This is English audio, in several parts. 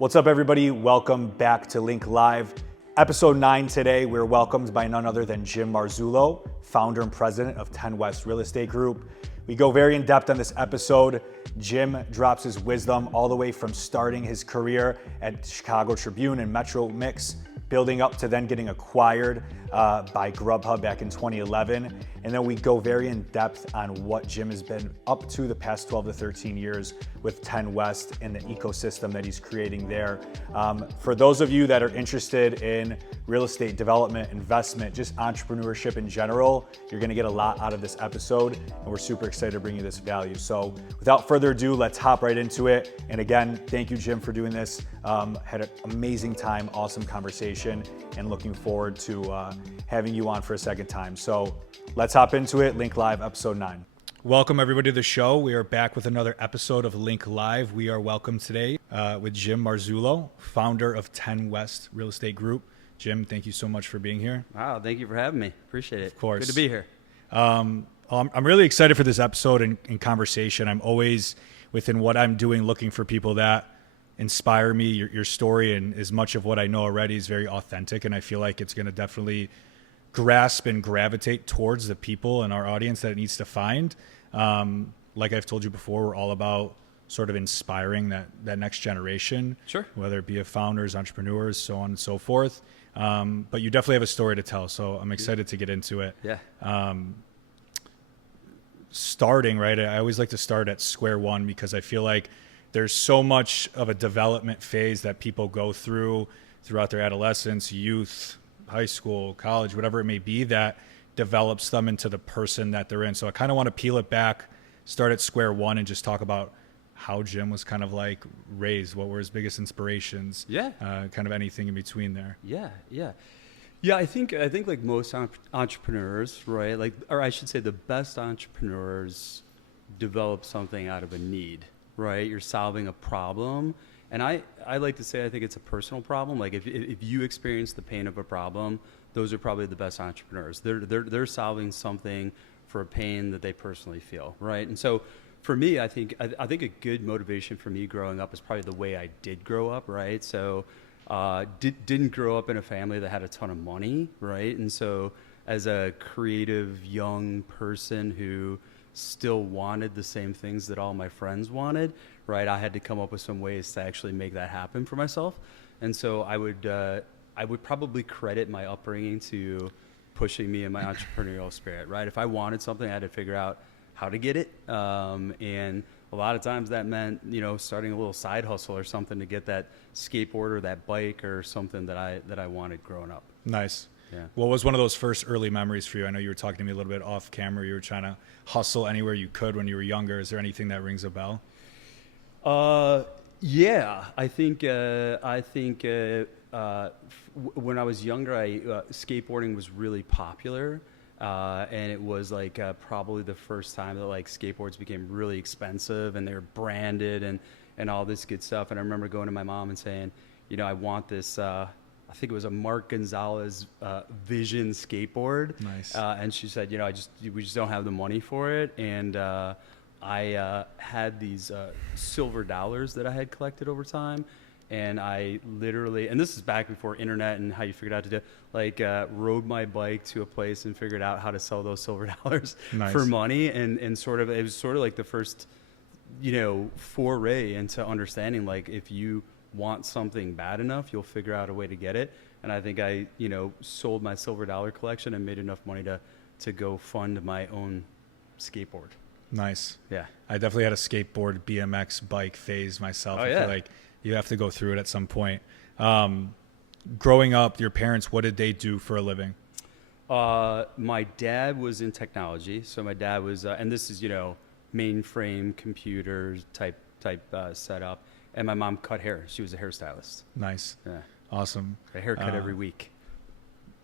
What's up, everybody? Welcome back to Link Live. Episode 9 today, we're welcomed by none other than Jim Marzullo, founder and president of 10 West Real Estate Group. We go very in depth on this episode. Jim drops his wisdom all the way from starting his career at Chicago Tribune and Metromix, building up to then getting acquired by Grubhub back in 2011. And then we go very in depth on what Jim has been up to the past 12 to 13 years with 10 West and the ecosystem that he's creating there. For those of you that are interested in real estate development, investment, just entrepreneurship in general, you're gonna get a lot out of this episode, and we're super excited to bring you this value. So without further ado, let's hop right into it. And again, thank you, Jim, for doing this. Had an amazing time, awesome conversation, and looking forward to having you on for a second time. So let's hop into it. Link Live, episode 9. Welcome, everybody, to the show. We are back with another episode of Link Live. We are welcomed today with Jim Marzullo, founder of 10 West Real Estate Group. Jim, thank you so much for being here. Wow, thank you for having me. Appreciate it. Of course. Good to be here. I'm really excited for this episode and conversation. I'm always, within what I'm doing, looking for people that inspire me. Your story and as much of what I know already is very authentic, and I feel like it's going to definitely grasp and gravitate towards the people in our audience that it needs to find. Like I've told you before, we're all about sort of inspiring that next generation, Sure. Whether it be of founders, entrepreneurs, so on and so forth. But you definitely have a story to tell, so I'm excited to get into it. Yeah. Starting, right, I always like to start at square one because I feel like there's so much of a development phase that people go throughout their adolescence, youth, high school, college, whatever it may be, that develops them into the person that they're in. So I kind of want to peel it back, start at square one, and just talk about how Jim was kind of like raised. What were his biggest inspirations? Yeah. Kind of anything in between there. Yeah, I think like most entrepreneurs, right? Like, or I should say the best entrepreneurs develop something out of a need, right? You're solving a problem. And I like to say I think it's a personal problem. Like if you experience the pain of a problem, those are probably the best entrepreneurs. They're solving something for a pain that they personally feel, right? And so for me, I think a good motivation for me growing up is probably the way I did grow up, right? So didn't grow up in a family that had a ton of money, right? And so as a creative young person who still wanted the same things that all my friends wanted, right? I had to come up with some ways to actually make that happen for myself. And so I would probably credit my upbringing to pushing me in my entrepreneurial spirit, right? If I wanted something, I had to figure out how to get it. And a lot of times that meant, starting a little side hustle or something to get that skateboard or that bike or something that I wanted growing up. Nice. Yeah. What was one of those first early memories for you? I know you were talking to me a little bit off camera. You were trying to hustle anywhere you could when you were younger. Is there anything that rings a bell? Yeah, I think when I was younger, skateboarding was really popular, and it was like probably the first time that like skateboards became really expensive and they were branded and all this good stuff. And I remember going to my mom and saying, I want this. I think it was a Mark Gonzalez Vision skateboard. Nice. And she said, we just don't have the money for it. And I had these silver dollars that I had collected over time. And I literally, and this is back before internet and how you figured out to do, like rode my bike to a place and figured out how to sell those silver dollars Nice. For money. And it was sort of like the first, foray into understanding, like if you want something bad enough, you'll figure out a way to get it. And I think I, sold my silver dollar collection and made enough money to go fund my own skateboard. Nice. Yeah. I definitely had a skateboard, BMX, bike phase myself. Oh, I yeah. feel like you have to go through it at some point. Growing up, your parents, what did they do for a living? My dad was in technology. So my dad was, and this is, mainframe computers type setup. And my mom cut hair. She was a hairstylist. Nice. Yeah. Awesome. A haircut every week.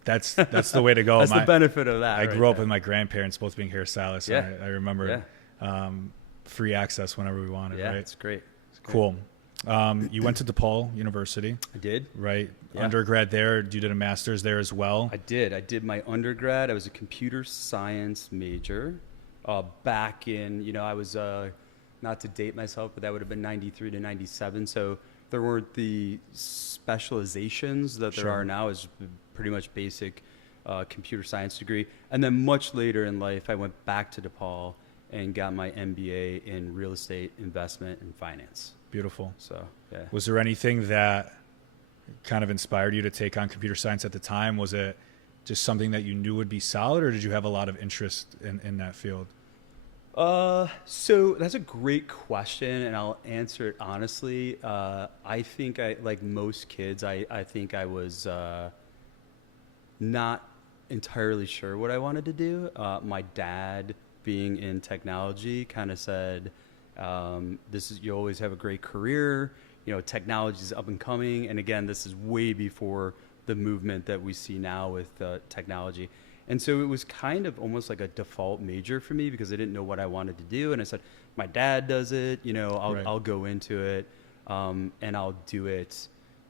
That's the way to go. That's the benefit of that. I grew up with my grandparents both being hairstylists. Yeah. I remember free access whenever we wanted. Yeah, right? it's great. Cool. You went to DePaul University. I did. Right. Yeah. Undergrad there. You did a master's there as well. I did. I did my undergrad. I was a computer science major. Back in, I was not to date myself, but that would have been 93 to 97. So there weren't the specializations that there are now. Is pretty much basic computer science degree. And then much later in life, I went back to DePaul and got my MBA in real estate investment and finance. Beautiful. So, yeah. Was there anything that kind of inspired you to take on computer science at the time? Was it just something that you knew would be solid, or did you have a lot of interest in that field? So that's a great question, and I'll answer it honestly. I think like most kids, I think I was not entirely sure what I wanted to do. My dad, being in technology, kind of said, you always have a great career. Technology is up and coming. And again, this is way before the movement that we see now with technology. And so it was kind of almost like a default major for me because I didn't know what I wanted to do. And I said, my dad does it, I'll go into it, and I'll do it.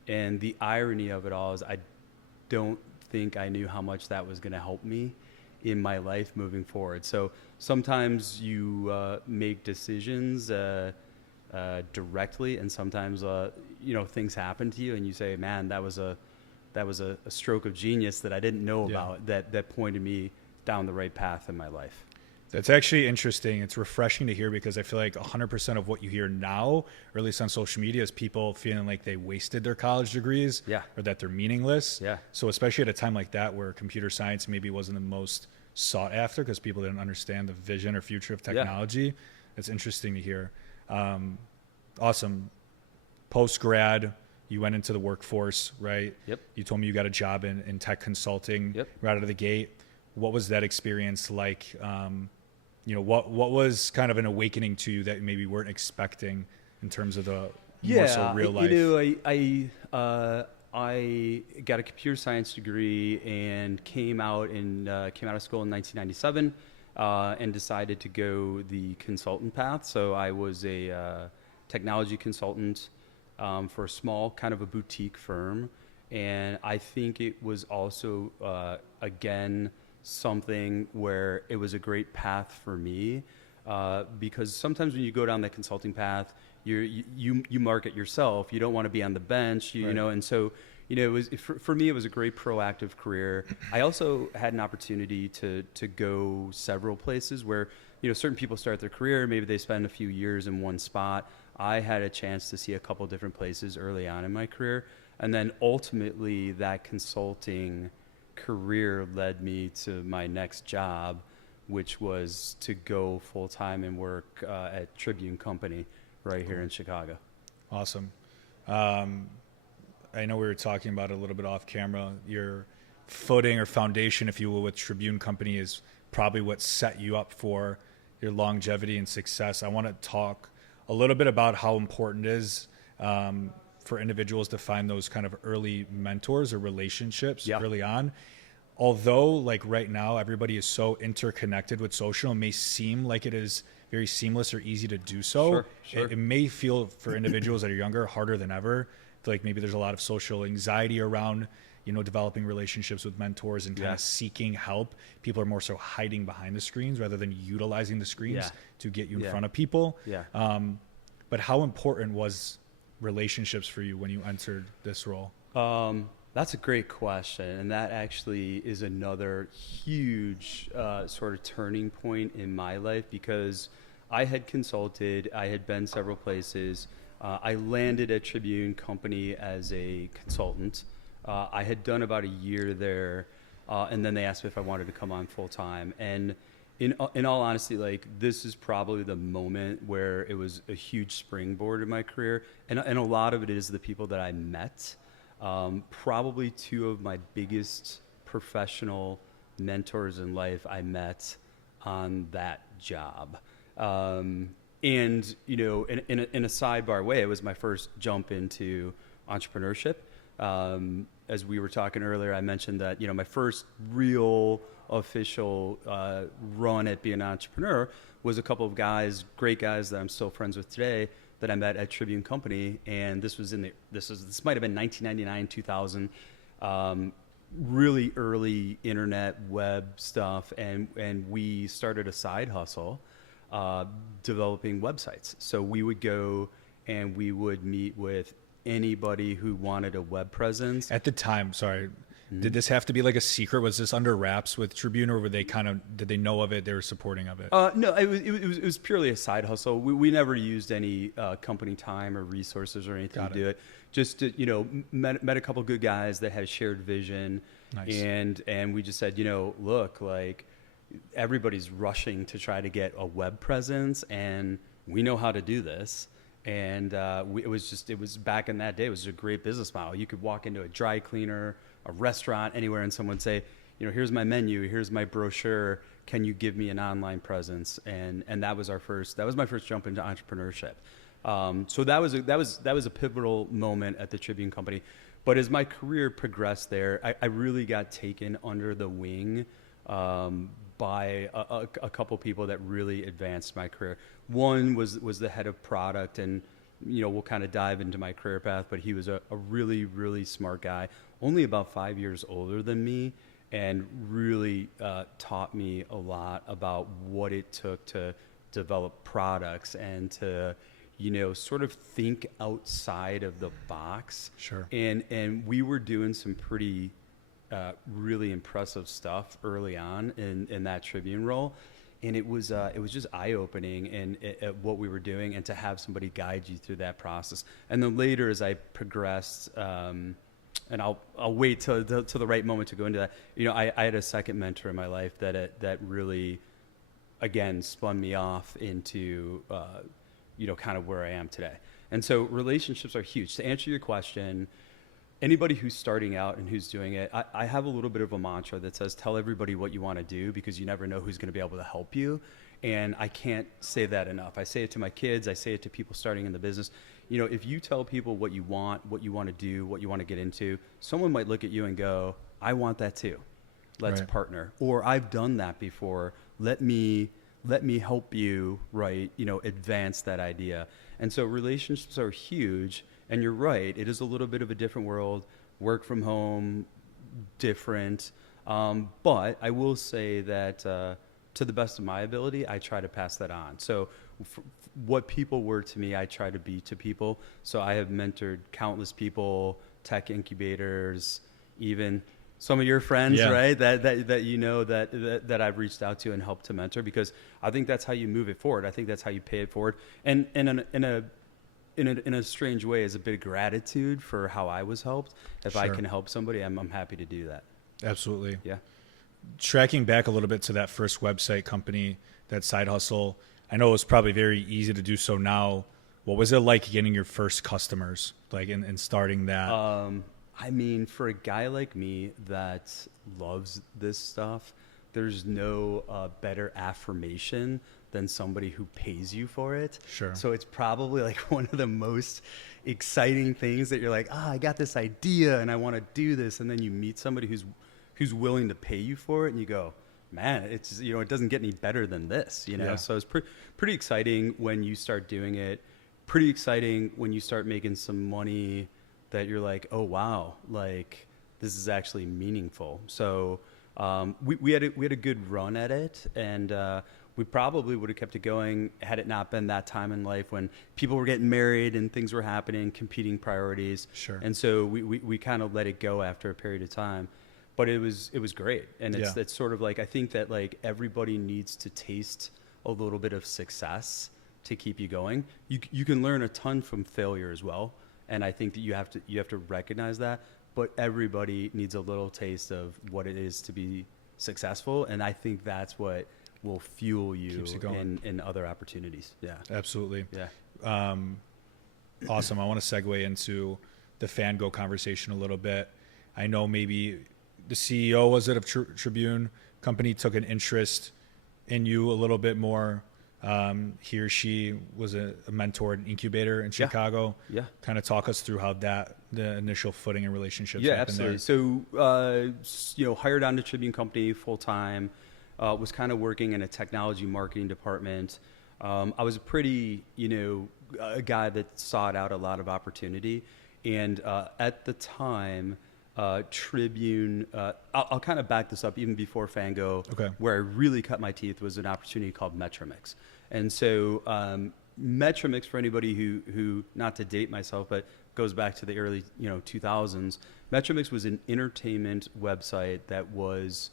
And the irony of it all is I don't think I knew how much that was going to help me in my life moving forward. So sometimes you make decisions directly, and sometimes things happen to you, and you say, "Man, that was a stroke of genius that I didn't know about that pointed me down the right path in my life." That's actually interesting. It's refreshing to hear because I feel like 100% of what you hear now, or at least on social media, is people feeling like they wasted their college degrees or that they're meaningless. Yeah. So especially at a time like that where computer science maybe wasn't the most sought after because people didn't understand the vision or future of technology. It's interesting to hear. Awesome. Post-grad, you went into the workforce, right? Yep. You told me you got a job in tech consulting right out of the gate. What was that experience like? What was kind of an awakening to you that maybe you weren't expecting in terms of the more so real life? I got a computer science degree and came out of school in 1997 and decided to go the consultant path. So I was a technology consultant for a small kind of a boutique firm, and I think it was also again something where it was a great path for me because sometimes when you go down that consulting path, you market yourself. You don't want to be on the bench, and so it was for me. It was a great proactive career. I also had an opportunity to go several places where certain people start their career. Maybe they spend a few years in one spot. I had a chance to see a couple different places early on in my career, and then ultimately that consulting career led me to my next job, which was to go full-time and work at Tribune Company right here in Chicago. Awesome. I know we were talking about it a little bit off camera. Your footing or foundation, if you will, with Tribune Company is probably what set you up for your longevity and success. I want to talk a little bit about how important it is for individuals to find those kind of early mentors or relationships early on. Although like right now, everybody is so interconnected with social, it may seem like it is very seamless or easy to do so. Sure. It may feel for individuals that are younger harder than ever. I feel like maybe there's a lot of social anxiety around, developing relationships with mentors and kind of seeking help. People are more so hiding behind the screens rather than utilizing the screens to get you in front of people. But how important was relationships for you when you entered this role? That's a great question, and that actually is another huge sort of turning point in my life because I had consulted, I had been several places. I landed at Tribune Company as a consultant. I had done about a year there, and then they asked me if I wanted to come on full time. And in all honesty, like this is probably the moment where it was a huge springboard in my career, and a lot of it is the people that I met. Probably two of my biggest professional mentors in life I met on that job. And, in a sidebar way, it was my first jump into entrepreneurship. As we were talking earlier, I mentioned that, my first real official run at being an entrepreneur was a couple of guys, great guys that I'm still friends with today, that I met at Tribune Company, and this might have been 1999, 2000, really early internet web stuff, and we started a side hustle, developing websites. So we would go and we would meet with anybody who wanted a web presence. At the time, sorry, did this have to be like a secret? Was this under wraps with Tribune, or did they know of it? They were supporting of it? No, it was purely a side hustle. We never used any company time or resources or anything to do it. Just to, met a couple good guys that had a shared vision. Nice. And we just said, look, like everybody's rushing to try to get a web presence, and we know how to do this. And it was back in that day, it was a great business model. You could walk into a dry cleaner, a restaurant, anywhere, and someone say, here's my menu, here's my brochure, can you give me an online presence? And that was my first jump into entrepreneurship. So that was a pivotal moment at the Tribune Company. But as my career progressed there, I really got taken under the wing by a couple people that really advanced my career. One was the head of product, and we'll kind of dive into my career path, but he was a really, really smart guy, only about 5 years older than me, and really taught me a lot about what it took to develop products and to sort of think outside of the box. Sure. And we were doing some pretty really impressive stuff early on in that Tribune role. And it was just eye-opening in what we were doing, and to have somebody guide you through that process. And then later, as I progressed, and I'll wait till the right moment to go into that. I had a second mentor in my life that really, again, spun me off into kind of where I am today. And so relationships are huge. To answer your question, anybody who's starting out and who's doing it, I have a little bit of a mantra that says, tell everybody what you want to do, because you never know who's going to be able to help you. And I can't say that enough. I say it to my kids. I say it to people starting in the business. If you tell people what you want to do, what you want to get into, someone might look at you and go, I want that too. Let's partner. Or I've done that before. Let me help you, advance that idea. And so relationships are huge. And you're right, it is a little bit of a different world, work from home, different. But I will say that to the best of my ability, I try to pass that on. So what people were to me, I try to be to people. So I have mentored countless people, tech incubators, even some of your friends, right? That I've reached out to and helped to mentor, because I think that's how you move it forward. I think that's how you pay it forward. And in a strange way, is a bit of gratitude for how I was helped. If I can help somebody, I'm happy to do that. Absolutely. Yeah. Tracking back a little bit to that first website company, that side hustle, I know it was probably very easy to do so now. What was it like getting your first customers, and starting that? I mean, for a guy like me that loves this stuff, there's no better affirmation than somebody who pays you for it. Sure. So it's probably like one of the most exciting things that you're like, I got this idea and I want to do this. And then you meet somebody who's willing to pay you for it, and you go, man, it's, it doesn't get any better than this, Yeah. So it's pretty exciting when you start doing it. Pretty exciting when you start making some money that you're like, oh, wow, like this is actually meaningful. So we had a good run at it, and we probably would have kept it going had it not been that time in life when people were getting married and things were happening, competing priorities. Sure. And so we kind of let it go after a period of time. But it was great. And it's sort of like, I think that like everybody needs to taste a little bit of success to keep you going. You can learn a ton from failure as well. And I think that you have to recognize that. But everybody needs a little taste of what it is to be successful. And I think that's what will fuel you in other opportunities. Yeah. Absolutely. Yeah. Awesome. I want to segue into the Fango conversation a little bit. I know maybe the CEO, was it, of Tribune Company took an interest in you a little bit more. He or she was a mentor and incubator in Chicago. Yeah. Kind of talk us through how the initial footing and relationships Yeah, happened absolutely. there. So, hired on to Tribune Company full time, was kind of working in a technology marketing department. I was a pretty, a guy that sought out a lot of opportunity. And at the time, Tribune, I'll kind of back this up even before Fango, where I really cut my teeth was an opportunity called Metromix. And so Metromix, for anybody who, not to date myself, but goes back to the early 2000s. Metromix was an entertainment website that was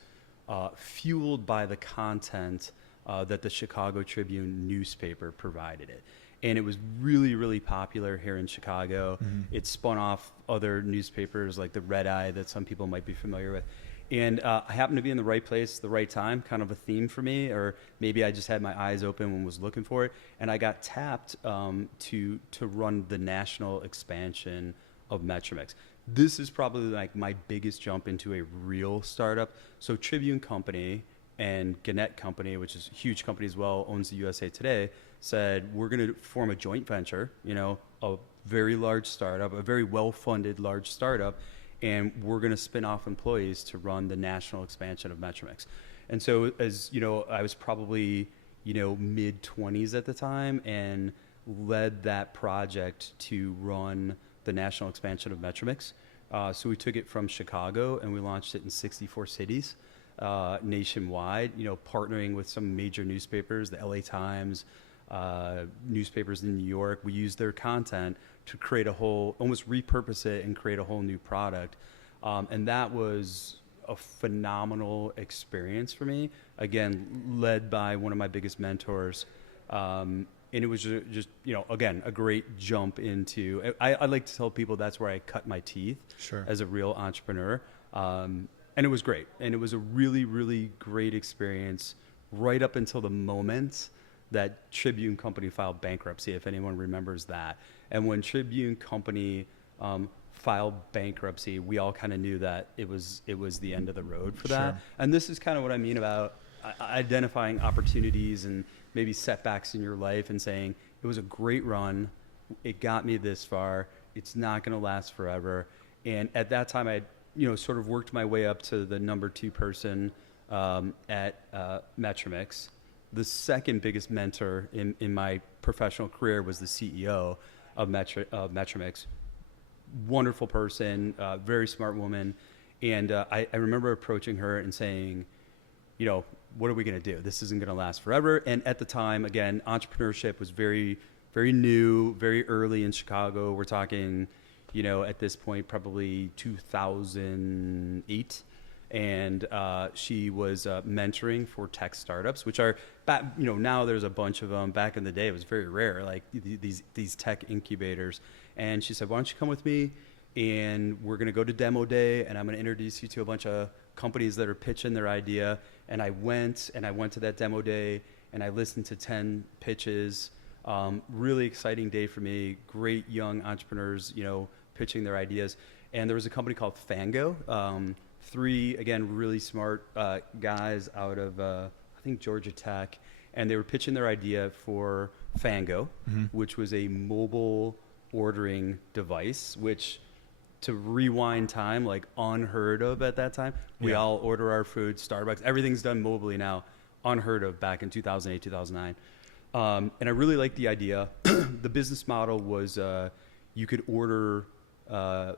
fueled by the content that the Chicago Tribune newspaper provided it. And it was really, really popular here in Chicago. It spun off other newspapers like the Red Eye that some people might be familiar with. And I happened to be in the right place, the right time, kind of a theme for me, or maybe I just had my eyes open and was looking for it. And I got tapped to run the national expansion of Metromix. This is probably like my biggest jump into a real startup. So Tribune Company and Gannett Company, which is a huge company as well, owns the USA Today, said, we're going to form a joint venture, a very large startup, a very well-funded large startup, and we're going to spin off employees to run the national expansion of Metromix. And so, as you know, I was probably, mid-20s at the time and led that project to run the national expansion of Metromix. So we took it from Chicago and we launched it in 64 cities nationwide, partnering with some major newspapers, the LA Times, newspapers in New York. We used their content to create almost repurpose it and create a whole new product. And that was a phenomenal experience for me. Again, led by one of my biggest mentors. And it was just, again, a great jump into, I like to tell people that's where I cut my teeth as a real entrepreneur. And it was great. And it was a really, really great experience right up until the moment that Tribune Company filed bankruptcy, if anyone remembers that. And when Tribune Company filed bankruptcy, we all kind of knew that it was the end of the road for that. And this is kind of what I mean about identifying opportunities and maybe setbacks in your life and saying, it was a great run, it got me this far, it's not going to last forever. And at that time, I sort of worked my way up to the number 2 person at Metromix. The second biggest mentor in my professional career was the CEO of Metromix. Wonderful person, very smart woman. And I remember approaching her and saying, what are we going to do? This isn't going to last forever. And at the time, again, entrepreneurship was very, very new, very early in Chicago. We're talking, at this point, probably 2008. And she was mentoring for tech startups, which are, now there's a bunch of them. Back in the day, it was very rare, like these tech incubators. And she said, why don't you come with me? And we're going to go to demo day, and I'm going to introduce you to a bunch of companies that are pitching their idea. And I went to that demo day, and I listened to 10 pitches. Really exciting day for me. Great young entrepreneurs, pitching their ideas. And there was a company called Fango. 3, again, really smart guys out of, I think, Georgia Tech. And they were pitching their idea for Fango, which was a mobile ordering device, which, to rewind time, like unheard of at that time. We all order our food, Starbucks, everything's done mobily now, unheard of back in 2008, 2009. And I really liked the idea. The business model was you could order a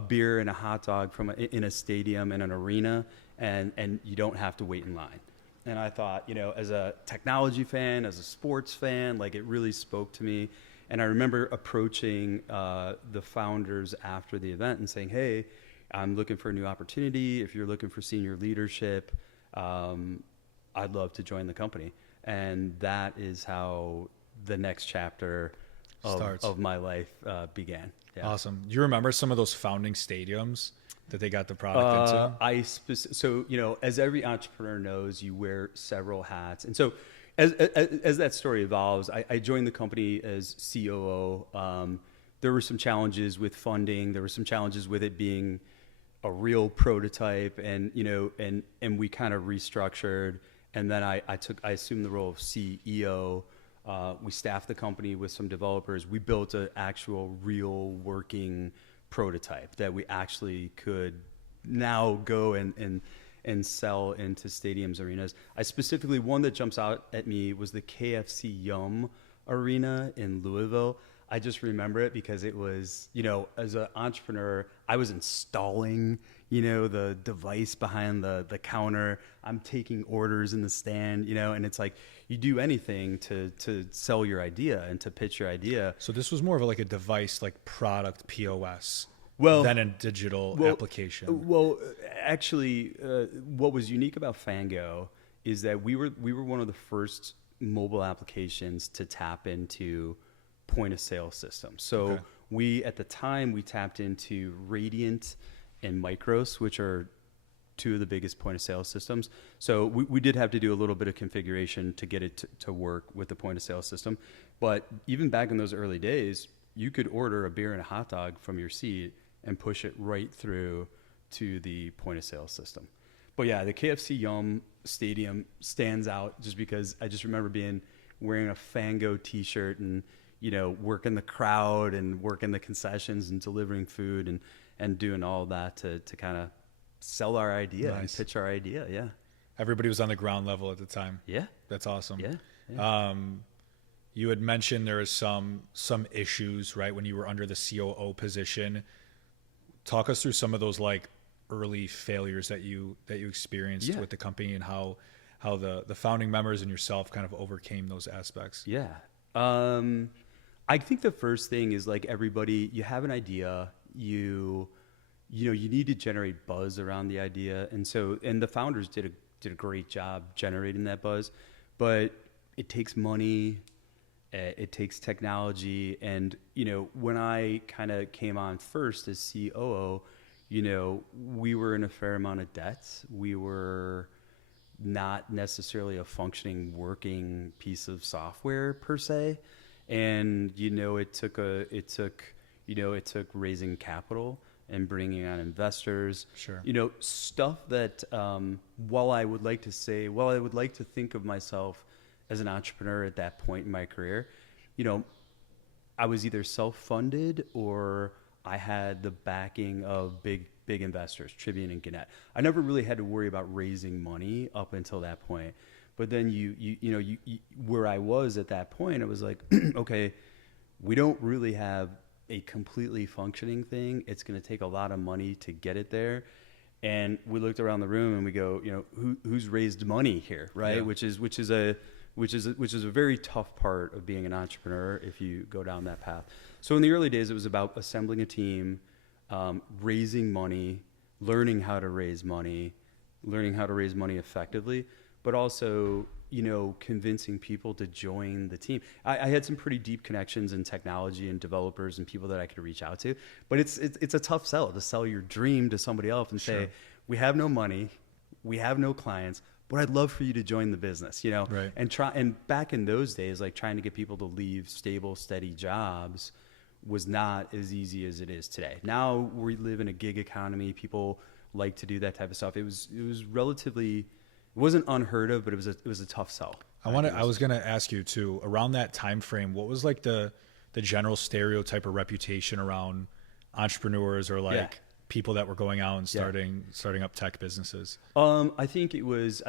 beer and a hot dog in a stadium and an arena, and you don't have to wait in line. And I thought, as a technology fan, as a sports fan, like it really spoke to me. And I remember approaching the founders after the event and saying, hey, I'm looking for a new opportunity. If you're looking for senior leadership, I'd love to join the company. And that is how the next chapter of my life began. Yeah. Awesome. Do you remember some of those founding stadiums that they got the product into? So, as every entrepreneur knows, you wear several hats. And so as that story evolves, I joined the company as COO. There were some challenges with funding. There were some challenges with it being a real prototype, and we kind of restructured. And then I assumed the role of CEO. We staffed the company with some developers. We built an actual real working prototype that we actually could now go and sell into stadiums, arenas. I specifically, one that jumps out at me was the KFC Yum Arena in Louisville. I just remember it because it was, as an entrepreneur, I was installing, the device behind the counter. I'm taking orders in the stand, and it's like you do anything to sell your idea and to pitch your idea. So this was more of like a device, like product POS. Well, than a digital application. Well, actually, what was unique about Fango is that we were one of the first mobile applications to tap into point of sale systems. So at the time we tapped into Radiant and Micros, which are two of the biggest point of sale systems. So we did have to do a little bit of configuration to get it to work with the point of sale system. But even back in those early days, you could order a beer and a hot dog from your seat and push it right through to the point of sale system. But yeah, the KFC Yum Stadium stands out just because I just remember wearing a Fango t-shirt and, working the crowd and working the concessions and delivering food and doing all that to kind of sell our idea and pitch our idea. Yeah. Everybody was on the ground level at the time. Yeah. That's awesome. Yeah. You had mentioned there was some issues, right, when you were under the COO position. Talk us through some of those like early failures that you experienced with the company and how the founding members and yourself kind of overcame those aspects. Yeah. I think the first thing is like everybody, you have an idea, you need to generate buzz around the idea. And the founders did a great job generating that buzz, but it takes money, it takes technology. And, when I kind of came on first as COO, we were in a fair amount of debt. We were not necessarily a functioning, working piece of software per se. And, it took raising capital and bringing on investors. Sure. Stuff that, while I would like to think of myself as an entrepreneur at that point in my career, I was either self-funded or I had the backing of big investors, Tribune and Gannett. I never really had to worry about raising money up until that point. But then you where I was at that point, it was like, okay, we don't really have a completely functioning thing. It's going to take a lot of money to get it there. And we looked around the room and we go, who's raised money here, right? Yeah. Which is a very tough part of being an entrepreneur if you go down that path. So in the early days, it was about assembling a team, raising money, learning how to raise money effectively, but also, convincing people to join the team. I had some pretty deep connections in technology and developers and people that I could reach out to, but it's a tough sell to sell your dream to somebody else and say, we have no money, we have no clients, but I'd love for you to join the business, Right. And back in those days, like trying to get people to leave stable, steady jobs was not as easy as it is today. Now we live in a gig economy. People like to do that type of stuff. It was relatively, it wasn't unheard of, but it was a tough sell. I was going to ask you too, around that time frame, what was like the general stereotype or reputation around entrepreneurs or like people that were going out and starting up tech businesses? I think it was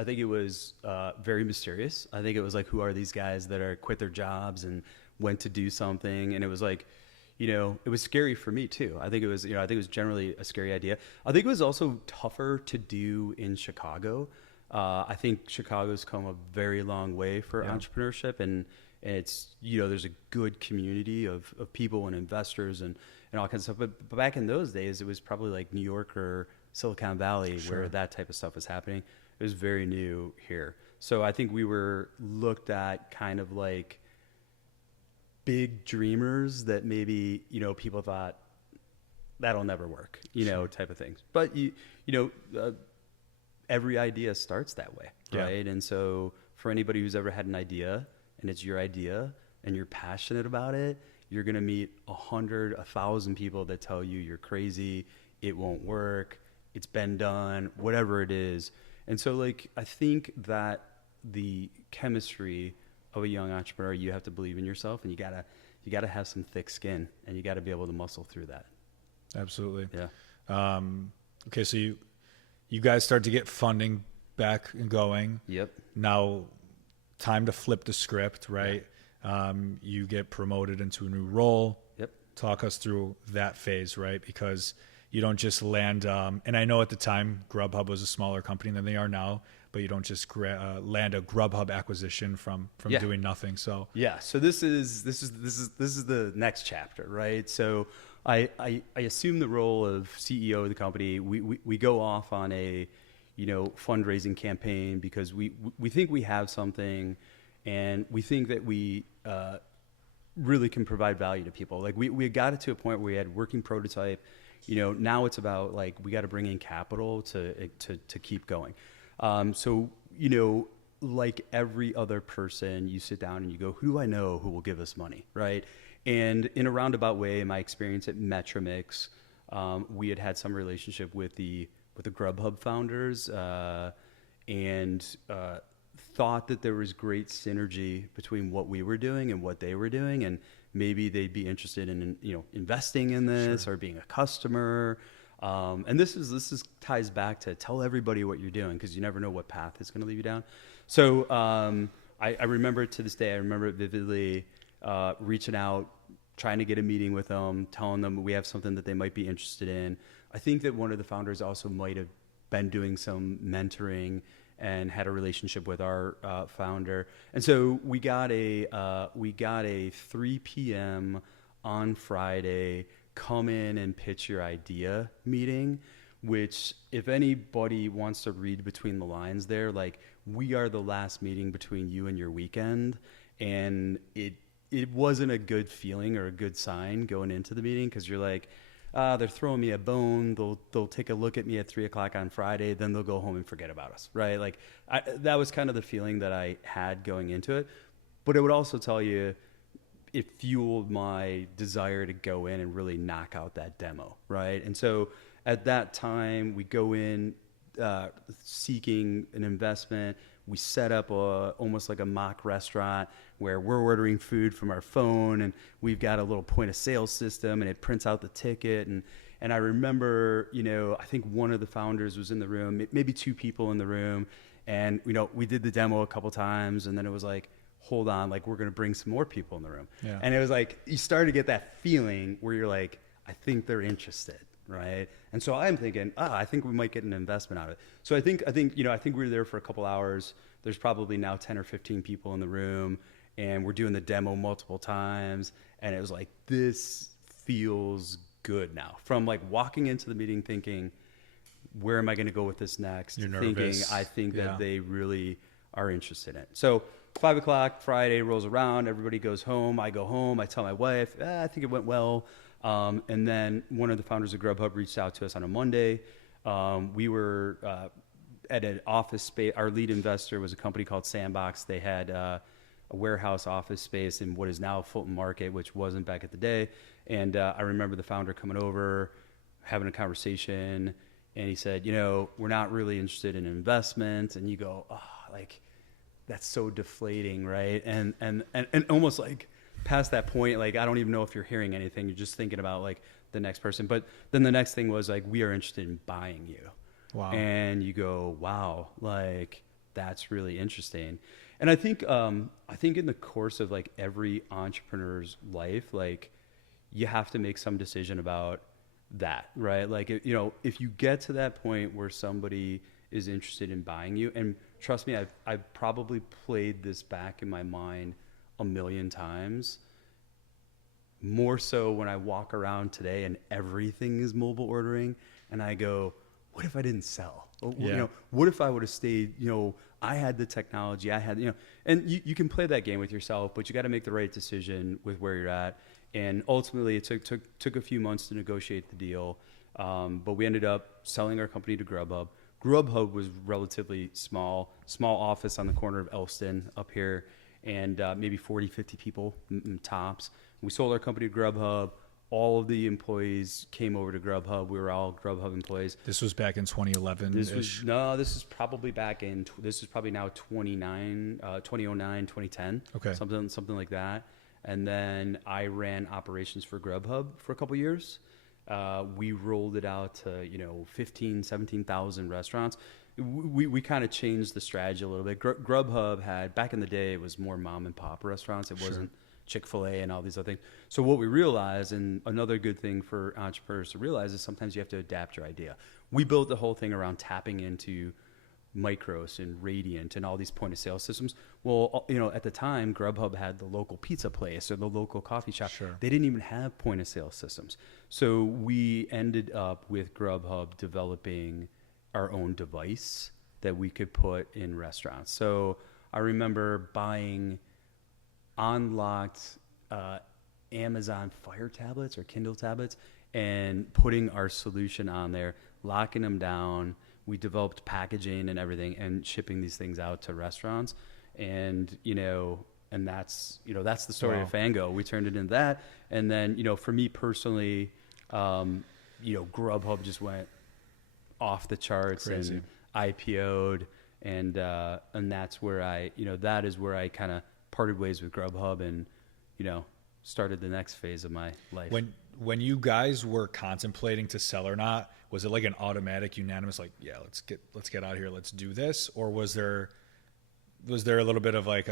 very mysterious. I think it was like, who are these guys that are quit their jobs and went to do something? And it was like, it was scary for me too. I think it was generally a scary idea. I think it was also tougher to do in Chicago. I think Chicago's come a very long way for entrepreneurship, and it's, there's a good community of people and investors and all kinds of stuff. But back in those days, it was probably like New York or Silicon Valley where that type of stuff was happening. It was very new here. So I think we were looked at kind of like big dreamers that maybe, people thought that'll never work, type of things. But every idea starts that way, right? And so for anybody who's ever had an idea and it's your idea and you're passionate about it, you're going to meet 100, 1,000 people that tell you you're crazy, it won't work, it's been done, whatever it is. And so like, I think that the chemistry of a young entrepreneur, you have to believe in yourself, and you gotta have some thick skin, and you gotta be able to muscle through that. Absolutely. Yeah. Okay. So you guys start to get funding back and going. Yep. Now time to flip the script, right? You get promoted into a new role. Yep. Talk us through that phase, right? Because you don't just land, and I know at the time Grubhub was a smaller company than they are now, but you don't just land a Grubhub acquisition from doing nothing. So yeah, so this is the next chapter, right? So I assume the role of CEO of the company. We go off on a fundraising campaign because we think we have something, and we think that we really can provide value to people. Like we got it to a point where we had working prototype. Now it's about like we got to bring in capital to keep going. So like every other person, you sit down and you go, who do I know who will give us money, right? And in a roundabout way, in my experience at Metromix, we had some relationship with the Grubhub founders, and thought that there was great synergy between what we were doing and what they were doing, and maybe they'd be interested in investing in this or being a customer. And this ties back to tell everybody what you're doing, because you never know what path it's going to lead you down. So I remember it to this day. I remember it vividly, reaching out, trying to get a meeting with them, telling them we have something that they might be interested in. I think that one of the founders also might have been doing some mentoring and had a relationship with our founder. And so we got a 3 p.m. on Friday, come in and pitch your idea meeting, which if anybody wants to read between the lines there, like we are the last meeting between you and your weekend. And it wasn't a good feeling or a good sign going into the meeting, because you're like, they're throwing me a bone. They'll take a look at me at 3:00 on Friday, then they'll go home and forget about us, right? Like that was kind of the feeling that I had going into it. But it would also tell you, it fueled my desire to go in and really knock out that demo, right? And so at that time, we go in seeking an investment. We set up almost like a mock restaurant where we're ordering food from our phone, and we've got a little point of sale system, and it prints out the ticket. And I remember, I think one of the founders was in the room, maybe 2 people in the room. And, we did the demo a couple times, and then it was like, hold on, like we're going to bring some more people in the room. Yeah. And it was like, you started to get that feeling where you're like, I think they're interested. Right. And so I'm thinking, I think we might get an investment out of it. So I think we were there for a couple hours. There's probably now 10 or 15 people in the room, and we're doing the demo multiple times. And it was like, this feels good now. From like walking into the meeting thinking, where am I going to go with this next? You're thinking, nervous. I think that they really are interested in it. So 5:00 Friday rolls around. Everybody goes home. I go home. I tell my wife, I think it went well. And then one of the founders of Grubhub reached out to us on a Monday. We were at an office space. Our lead investor was a company called Sandbox. They had a warehouse office space in what is now Fulton Market, which wasn't back at the day. And I remember the founder coming over, having a conversation, and he said, we're not really interested in investment. And you go, like, that's so deflating, right? And almost like past that point, like, I don't even know if you're hearing anything. You're just thinking about like the next person. But then the next thing was like, we are interested in buying you. Wow. And you go, wow, like that's really interesting. And I think in the course of like every entrepreneur's life, like you have to make some decision about that, right? Like, if you get to that point where somebody is interested in buying you, and trust me, I've probably played this back in my mind a million times, more so when I walk around today and everything is mobile ordering, and I go, what if I didn't sell? Yeah. What if I would have stayed, I had the technology, I had, and you can play that game with yourself, but you got to make the right decision with where you're at. And ultimately it took a few months to negotiate the deal. But we ended up selling our company to Grubhub. Grubhub was relatively small office on the corner of Elston up here, and maybe 40, 50 people tops. We sold our company to Grubhub. All of the employees came over to Grubhub. We were all Grubhub employees. This was back in 2011-ish? This is probably this is probably now 2009, 2010. Okay. Something like that. And then I ran operations for Grubhub for a couple years. We rolled it out to, 15, 17,000 restaurants. We kind of changed the strategy a little bit. Grubhub had, back in the day, it was more mom and pop restaurants. It wasn't Chick-fil-A and all these other things. So what we realized, and another good thing for entrepreneurs to realize, is sometimes you have to adapt your idea. We built the whole thing around tapping into Micros and Radiant and all these point of sale systems. Well, at the time, Grubhub had the local pizza place or the local coffee shop. Sure. They didn't even have point of sale systems. So we ended up with Grubhub developing our own device that we could put in restaurants. So I remember buying unlocked Amazon Fire tablets or Kindle tablets and putting our solution on there, locking them down. We developed packaging and everything and shipping these things out to restaurants. And, and that's the story of Fango. We turned it into that. And then, for me personally, Grubhub just went off the charts. Crazy. And IPO'd. And that's where that is where I kind of parted ways with Grubhub and, started the next phase of my life. When you guys were contemplating to sell or not, was it like an automatic, unanimous, like, yeah, let's get out of here, let's do this? Or was there a little bit of like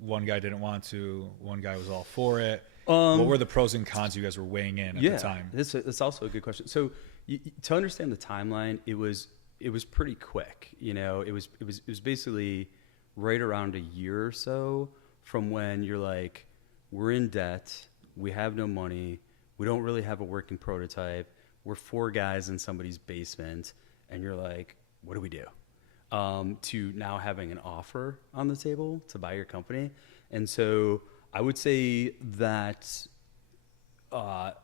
one guy didn't want to, one guy was all for it? What were the pros and cons you guys were weighing in at the time? That's also a good question. So to understand the timeline, it was pretty quick. It was basically right around a year or so from when you're like, we're in debt, we have no money, we don't really have a working prototype, we're 4 guys in somebody's basement, and you're like, what do we do? To now having an offer on the table to buy your company. And so I would say that, kind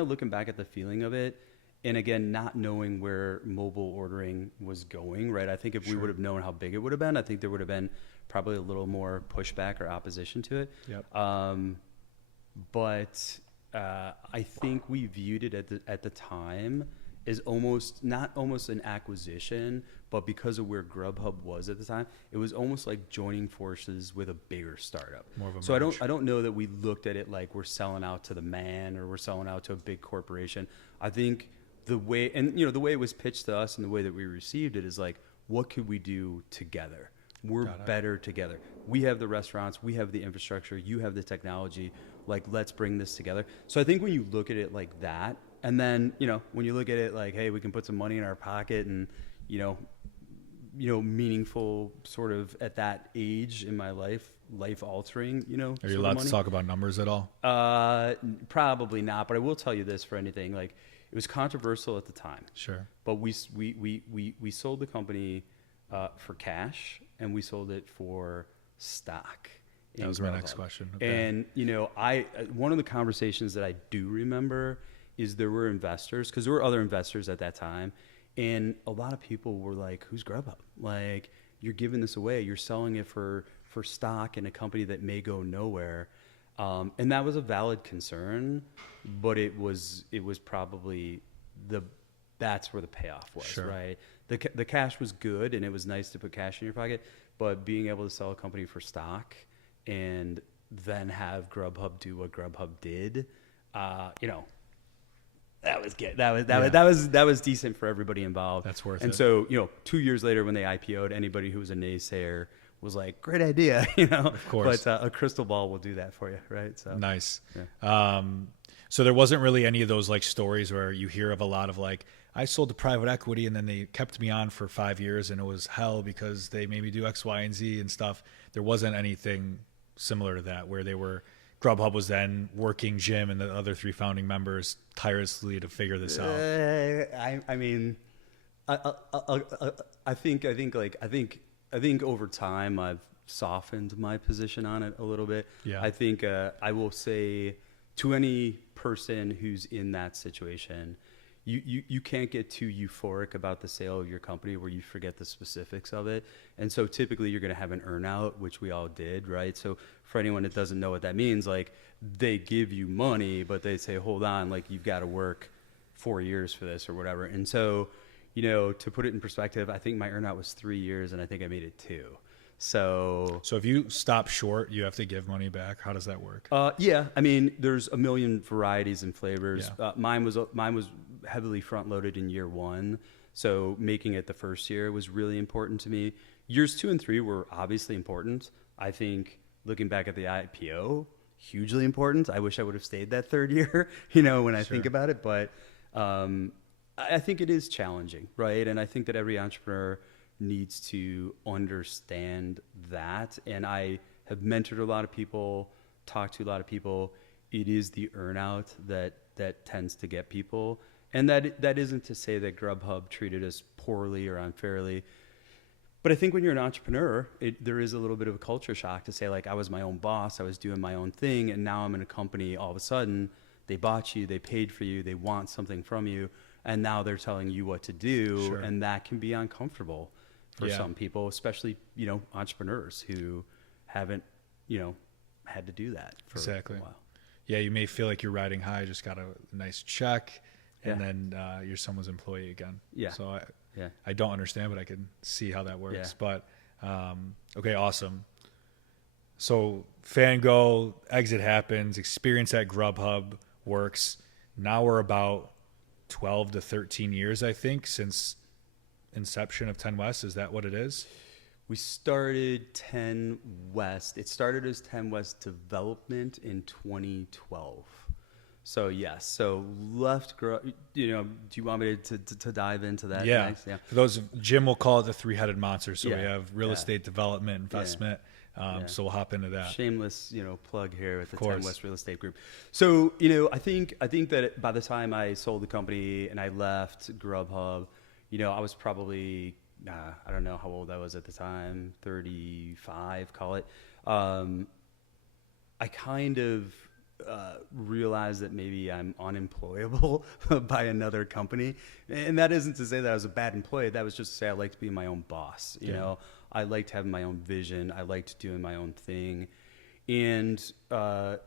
of looking back at the feeling of it, and again, not knowing where mobile ordering was going, right? I think if we would have known how big it would have been, I think there would have been probably a little more pushback or opposition to it. Yep. But I think we viewed it at the time as not almost an acquisition, but because of where Grubhub was at the time, it was almost like joining forces with a bigger startup. More of a so I don't know that we looked at it like we're selling out to the man or we're selling out to a big corporation. I think the way it was pitched to us and the way that we received it is like, what could we do together? We're better together. We have the restaurants, we have the infrastructure, you have the technology. Like, let's bring this together. So I think when you look at it like that, and then, when you look at it like, hey, we can put some money in our pocket and, meaningful sort of at that age in my life altering, Are you allowed to talk about numbers at all? Probably not, but I will tell you this for anything. Like, it was controversial at the time. Sure. But we sold the company for cash, and we sold it for stock. That was my next question. Okay. And, one of the conversations that I do remember is there were investors, because there were other investors at that time, and a lot of people were like, who's Grubhub? Like, you're giving this away. You're selling it for stock in a company that may go nowhere. And that was a valid concern, but it was probably that's where the payoff was, sure. Right? The cash was good, and it was nice to put cash in your pocket, but being able to sell a company for stock and then have Grubhub do what Grubhub did, that was good. That was decent for everybody involved. That's worth it. And so, 2 years later when they IPO'd, anybody who was a naysayer was like, great idea, Of course. But a crystal ball will do that for you, right? So nice. Yeah. So there wasn't really any of those like stories where you hear of a lot of like, I sold to private equity and then they kept me on for 5 years and it was hell because they made me do X, Y, and Z and stuff. There wasn't anything similar to that where Grubhub was then working Jim and the other 3 founding members tirelessly to figure this out. I think over time I've softened my position on it a little bit. Yeah. I think I will say to any person who's in that situation, you can't get too euphoric about the sale of your company where you forget the specifics of it. And so typically you're going to have an earnout, which we all did, right? So for anyone that doesn't know what that means, like they give you money, but they say, hold on, like you've got to work 4 years for this or whatever. And so, to put it in perspective, I think my earnout was 3 years and I think I made it 2. So if you stop short, you have to give money back. How does that work? yeah, I mean, there's a million varieties and flavors. Yeah. Mine was heavily front loaded in year one, so making it the first year was really important to me. Years 2 and 3 were obviously important. I think looking back at the IPO, hugely important. I wish I would have stayed that third year, when I think about it. But I think it is challenging, right? And I think that every entrepreneur needs to understand that. And I have mentored a lot of people, talked to a lot of people. It is the earnout that tends to get people. And that isn't to say that Grubhub treated us poorly or unfairly. But I think when you're an entrepreneur, there is a little bit of a culture shock to say, like, I was my own boss, I was doing my own thing, and now I'm in a company. All of a sudden, they bought you, they paid for you, they want something from you, and now they're telling you what to do. Sure. And that can be uncomfortable for some people, especially, entrepreneurs who haven't, had to do that for a while. Yeah, you may feel like you're riding high, just got a nice check, and then you're someone's employee again. Yeah. So I don't understand, but I can see how that works. Yeah. But okay, awesome. So Fango, exit happens, experience at Grubhub works. Now we're about 12 to 13 years, I think, since inception of 10 West. Is that what it is? We started 10 West. It started as 10 West Development in 2012. So yes, so left. Do you want me to dive into that? Yeah. Next? Yeah. For those, Jim will call it the three-headed monster. So we have real estate development, investment. So we'll hop into that. Shameless, plug here with the 10 West Real Estate Group. So I think that by the time I sold the company and I left Grubhub, I was probably I don't know how old I was at the time, 35, call it. I kind of realized that maybe I'm unemployable by another company. And that isn't to say that I was a bad employee. That was just to say I like to be my own boss. You know, I liked having my own vision. I liked doing my own thing. And to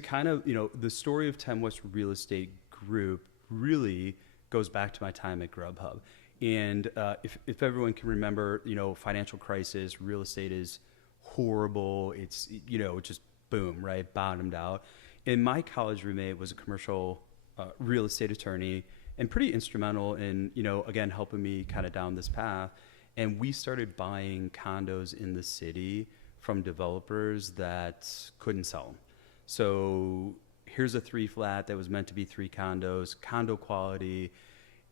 kind of, the story of 10 West Real Estate Group really goes back to my time at Grubhub. And if everyone can remember, financial crisis, real estate is horrible. It's, just boom, right? Bottomed out. And my college roommate was a commercial real estate attorney and pretty instrumental in, again, helping me kind of down this path. And we started buying condos in the city from developers that couldn't sell them. So here's a 3-flat that was meant to be 3 condos, condo quality,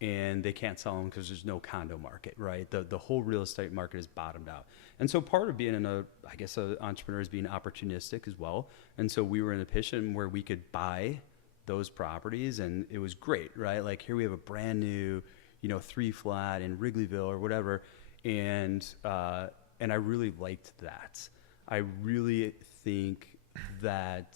and they can't sell them because there's no condo market, right? The whole real estate market is bottomed out. And so part of being an entrepreneur is being opportunistic as well. And so we were in a position where we could buy those properties, and it was great, right? Like, here we have a brand new, 3-flat in Wrigleyville or whatever. And I really liked that. I really think that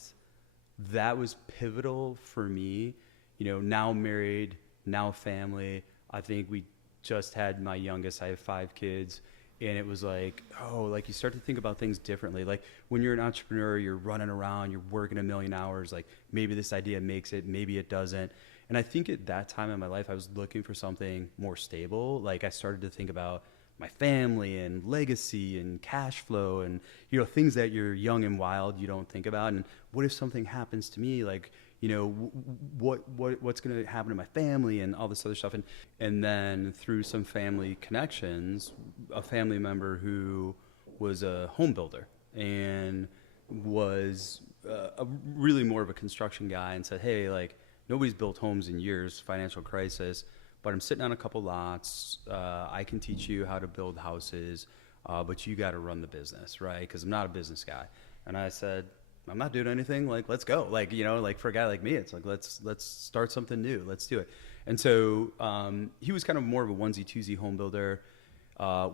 was pivotal for me, now married, now family. I think we just had my youngest. I have 5 kids. And it was like, you start to think about things differently. Like, when you're an entrepreneur, you're running around, you're working a million hours. Like, maybe this idea makes it, maybe it doesn't. And I think at that time in my life, I was looking for something more stable. Like, I started to think about my family and legacy and cash flow and, things that you're young and wild, you don't think about. And what if something happens to me? Like, what's going to happen to my family and all this other stuff. And then through some family connections, a family member who was a home builder and was really more of a construction guy and said, hey, like, nobody's built homes in years, financial crisis, but I'm sitting on a couple lots. I can teach you how to build houses, but you got to run the business, right? Because I'm not a business guy. And I said, I'm not doing anything. Like, let's go. Like, for a guy like me, it's like, let's start something new. Let's do it. And so he was kind of more of a onesie-twosie home builder.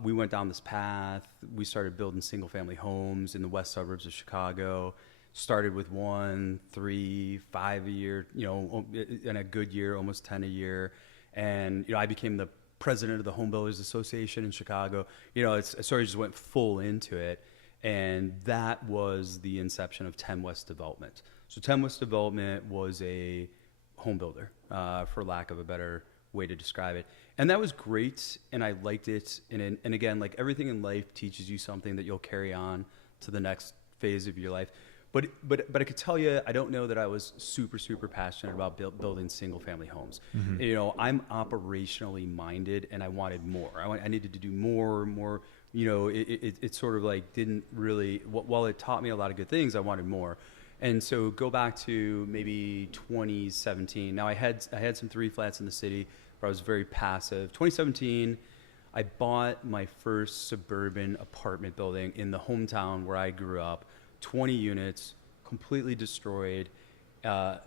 We went down this path. We started building single-family homes in the west suburbs of Chicago. Started with 1, 3, 5 a year, in a good year, almost 10 a year. And, I became the president of the Home Builders Association in Chicago. It sort of just went full into it. And that was the inception of 10 West Development. So 10 West Development was a home builder, for lack of a better way to describe it. And that was great, and I liked it. And again, like everything in life teaches you something that you'll carry on to the next phase of your life. But I could tell you, I don't know that I was super passionate about building single family homes. Mm-hmm. You know, I'm operationally minded, and I wanted more. I needed to do more. You know, it sort of like didn't really. While it taught me a lot of good things, I wanted more. And so go back to maybe 2017. Now I had some 3 flats in the city, but I was very passive. 2017, I bought my first suburban apartment building in the hometown where I grew up. 20 units, completely destroyed. A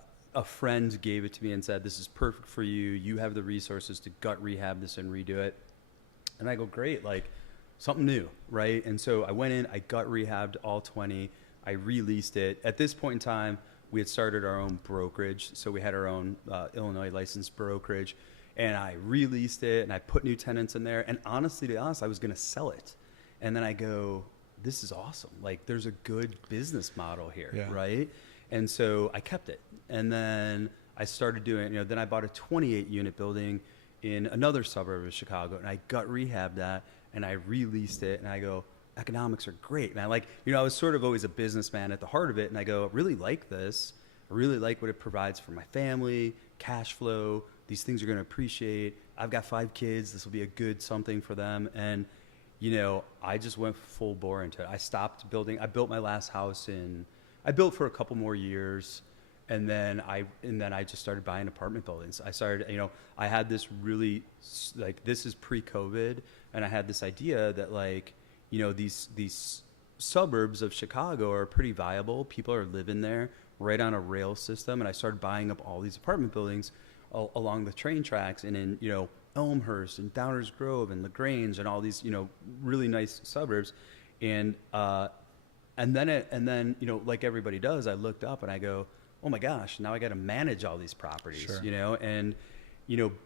friend gave it to me and said, "This is perfect for you. You have the resources to gut rehab this and redo it." And I go, "Great, like something new, right?" And so I went in, I gut rehabbed all 20. I released it. At this point in time, we had started our own brokerage. So we had our own Illinois licensed brokerage. And I released it, and I put new tenants in there. And honestly, to be honest, I was going to sell it. And then I go, this is awesome. Like, there's a good business model here, right? And so I kept it. And then I started doing, then I bought a 28-unit building in another suburb of Chicago. And I gut rehabbed that, and I released it. And I go, economics are great, man. Like, I was sort of always a businessman at the heart of it. And I go, I really like this. I really like what it provides for my family, cash flow. These things are going to appreciate. I've got 5 kids. This will be a good something for them. And, I just went full bore into it. I stopped building. I built my last house I built for a couple more years. And then I just started buying apartment buildings. I started, I had this really, like, this is pre-COVID. And I had this idea that, like, these suburbs of Chicago are pretty viable. People are living there right on a rail system. And I started buying up all these apartment buildings along the train tracks and in, Elmhurst and Downers Grove and LaGrange and all these, really nice suburbs. And then, like everybody does, I looked up and I go, oh my gosh, now I got to manage all these properties, Sure. and,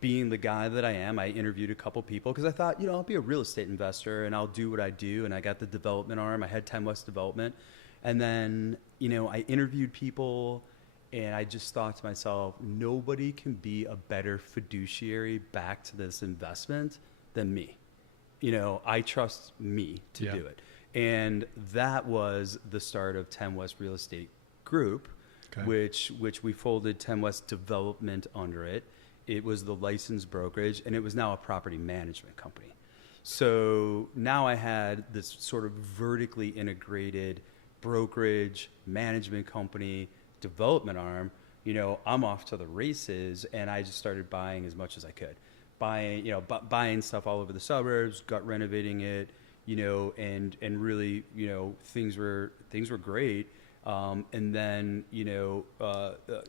being the guy that I am, I interviewed a couple people because I thought, I'll be a real estate investor and I'll do what I do. And I got the development arm. I had 10 West Development. And then, I interviewed people and I just thought to myself, nobody can be a better fiduciary back to this investment than me. I trust me to do it. And that was the start of 10 West Real Estate Group, which we folded 10 West Development under it. It was the licensed brokerage, and it was now a property management company. So now I had this sort of vertically integrated brokerage, management company, development arm. I'm off to the races, and I just started buying as much as I could. Buying stuff all over the suburbs, gut renovating it, and really, things were great. And then,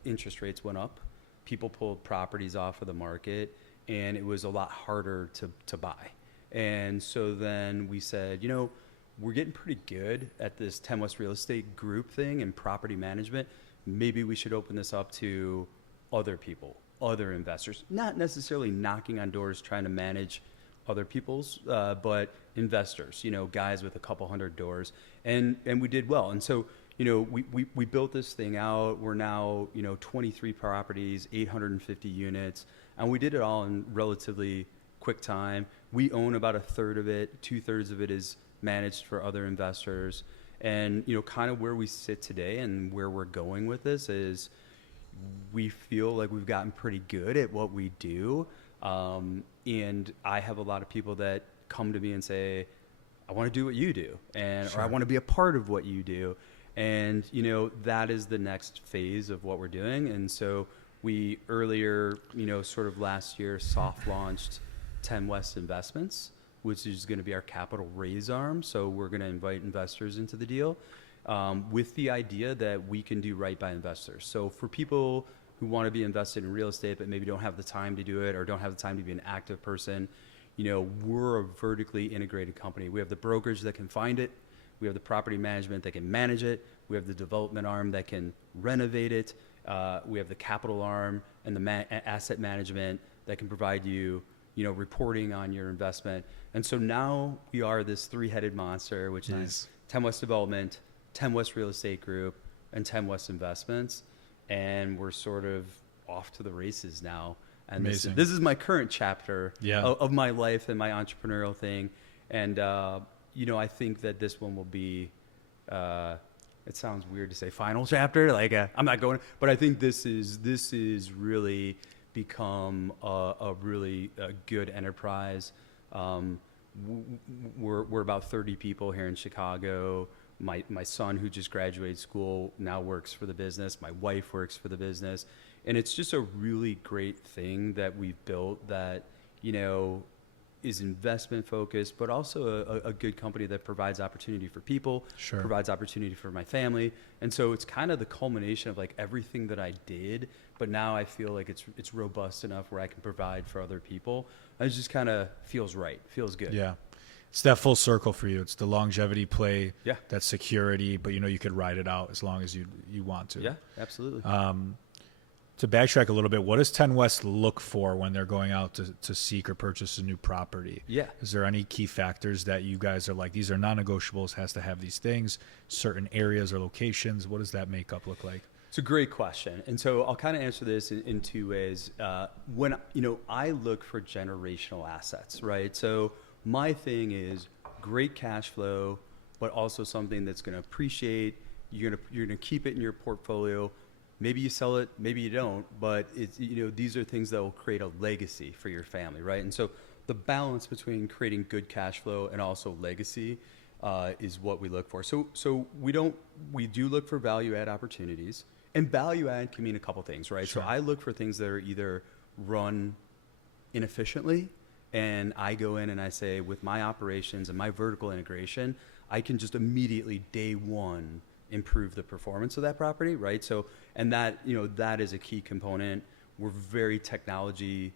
interest rates went up. People pulled properties off of the market, and it was a lot harder to buy. And so then we said, we're getting pretty good at this 10 West Real Estate Group thing and property management. Maybe we should open this up to other people, other investors, not necessarily knocking on doors trying to manage other people's, but investors, guys with a couple hundred doors. And we did well. And so, we built this thing out. We're now, 23 properties, 850 units, and we did it all in relatively quick time. We own about 1/3 of it. 2/3 of it is managed for other investors. And, kind of where we sit today and where we're going with this is we feel like we've gotten pretty good at what we do. And I have a lot of people that come to me and say, I want to do what you do, or I want to be a part of what you do. And, that is the next phase of what we're doing. And so we earlier, sort of last year, soft launched 10 West Investments, which is going to be our capital raise arm. So we're going to invite investors into the deal with the idea that we can do right by investors. So for people who want to be invested in real estate but maybe don't have the time to do it or don't have the time to be an active person, we're a vertically integrated company. We have the brokerage that can find it. We have the property management that can manage it. We have the development arm that can renovate it. We have the capital arm and the asset management that can provide you, reporting on your investment. And so now we are this 3-headed monster, which is 10 West Development, 10 West Real Estate Group, and 10 West Investments. And we're sort of off to the races now. And Amazing. this is my current chapter Yeah. of my life and my entrepreneurial thing. And, I think that this one will be, it sounds weird to say final chapter, like I'm not going, but I think this is really become a really good enterprise. We're about 30 people here in Chicago. My son, who just graduated school, now works for the business. My wife works for the business. And it's just a really great thing that we've built that, is investment focused, but also a good company that provides opportunity for people, Sure. provides opportunity for my family. And so it's kind of the culmination of like everything that I did, but now I feel like it's robust enough where I can provide for other people. It just kind of feels right, feels good. Yeah. It's that full circle for you. It's the longevity play, Yeah. that security, but you could ride it out as long as you want to. Yeah, absolutely. To backtrack a little bit, what does 10 West look for when they're going out to seek or purchase a new property? Yeah. Is there any key factors that you guys are like, these are non-negotiables, has to have these things, certain areas or locations? What does that makeup look like? It's a great question. And so I'll kind of answer this in two ways. When, I look for generational assets, right? So my thing is great cash flow, but also something that's going to appreciate. You're going to keep it in your portfolio. Maybe you sell it, maybe you don't, but it's, these are things that will create a legacy for your family, right? And so the balance between creating good cash flow and also legacy is what we look for. So we do look for value add opportunities, and value add can mean a couple things, right? Sure. So I look for things that are either run inefficiently, and I go in and I say, with my operations and my vertical integration, I can just immediately day one improve the performance of that property, right? So, and that, that is a key component. We're very technology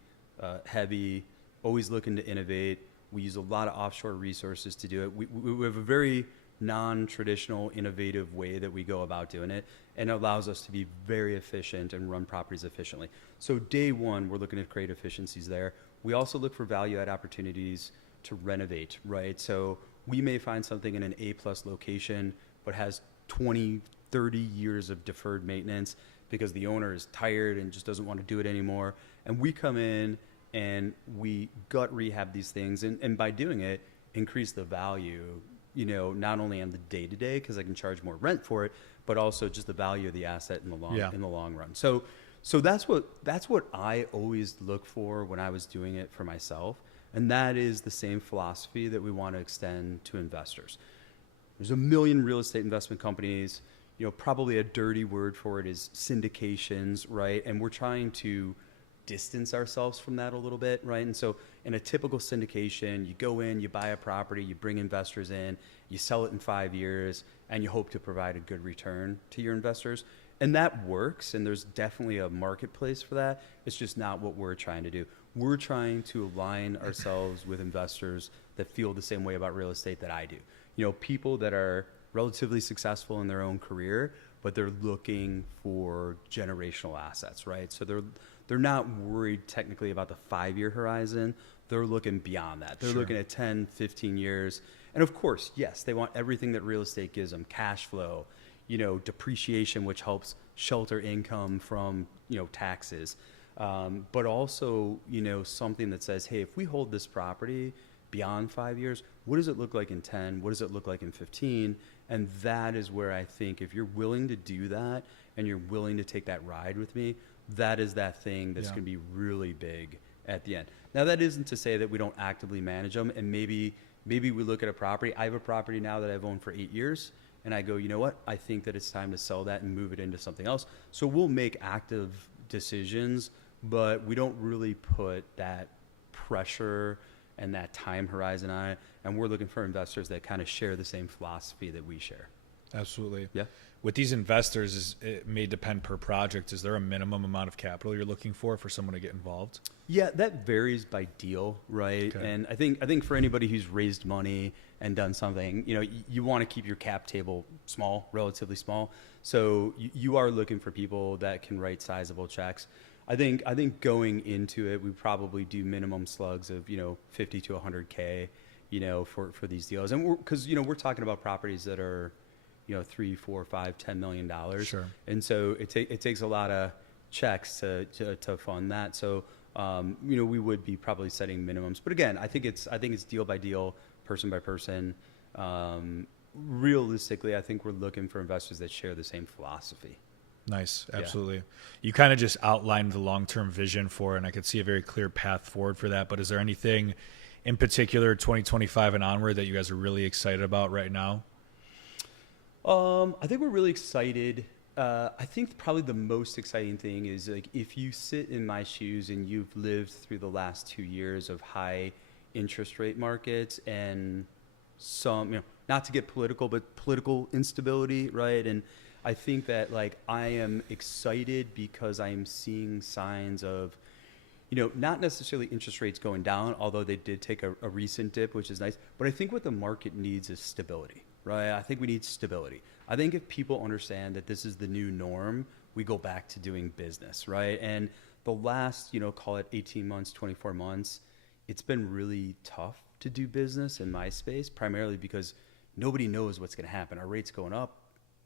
heavy, always looking to innovate. We use a lot of offshore resources to do it. We have a very non-traditional, innovative way that we go about doing it, and it allows us to be very efficient and run properties efficiently. So day one, we're looking to create efficiencies there. We also look for value add opportunities to renovate, right? So we may find something in an A+ location, but has 20, 30 years of deferred maintenance because the owner is tired and just doesn't want to do it anymore. And we come in and we gut rehab these things, and by doing it, increase the value, not only on the day-to-day because I can charge more rent for it, but also just the value of the asset in the long run. So that's what I always look for when I was doing it for myself, and that is the same philosophy that we want to extend to investors. There's a million real estate investment companies. Probably a dirty word for it is syndications, right? And we're trying to distance ourselves from that a little bit, right? And so in a typical syndication, you go in, you buy a property, you bring investors in, you sell it in 5 years, and you hope to provide a good return to your investors. And that works, and there's definitely a marketplace for that. It's just not what we're trying to do. We're trying to align ourselves with investors that feel the same way about real estate that I do. People that are relatively successful in their own career, but they're looking for generational assets, right? So they're not worried technically about the 5-year horizon. They're looking beyond that. They're Sure. looking at 10, 15 years. And of course, yes, they want everything that real estate gives them: cash flow, depreciation, which helps shelter income from, taxes. But also, something that says, hey, if we hold this property beyond 5 years, what does it look like in 10? What does it look like in 15? And that is where I think if you're willing to do that and you're willing to take that ride with me, that is that thing that's going to be really big at the end. Now, that isn't to say that we don't actively manage them, and maybe we look at a property. I have a property now that I've owned for 8 years, and I go, you know what? I think that it's time to sell that and move it into something else. So we'll make active decisions, but we don't really put that pressure and that time horizon on it. And we're looking for investors that kind of share the same philosophy that we share. Absolutely. Yeah. With these investors, it may depend per project. Is there a minimum amount of capital you're looking for someone to get involved? Yeah, that varies by deal, right? Okay. And I think for anybody who's raised money and done something, you want to keep your cap table small, relatively small. So you are looking for people that can write sizable checks. I think going into it, we probably do minimum slugs of 50 to 100K, for these deals, and because we're talking about properties that are $3, $4, $5, $10 million. Sure. And so it takes a lot of checks to fund that. So We would be probably setting minimums. But again, I think it's deal by deal, person by person. Realistically, I think we're looking for investors that share the same philosophy. Nice. Absolutely. Yeah. You kind of just outlined the long-term vision for it, and I could see a very clear path forward for that. But is there anything in particular 2025 and onward that you guys are really excited about right now? I think we're really excited. I think probably the most exciting thing is like if you sit in my shoes and you've lived through the last 2 years of high interest rate markets and some, not to get political, but political instability, right? And I think that like I am excited because I'm seeing signs of, not necessarily interest rates going down, although they did take a recent dip, which is nice. But I think what the market needs is stability, right? I think we need stability. I think if people understand that this is the new norm, we go back to doing business, right? And the last, call it 18 months, 24 months, it's been really tough to do business in my space, primarily because nobody knows what's going to happen. Are rates going up?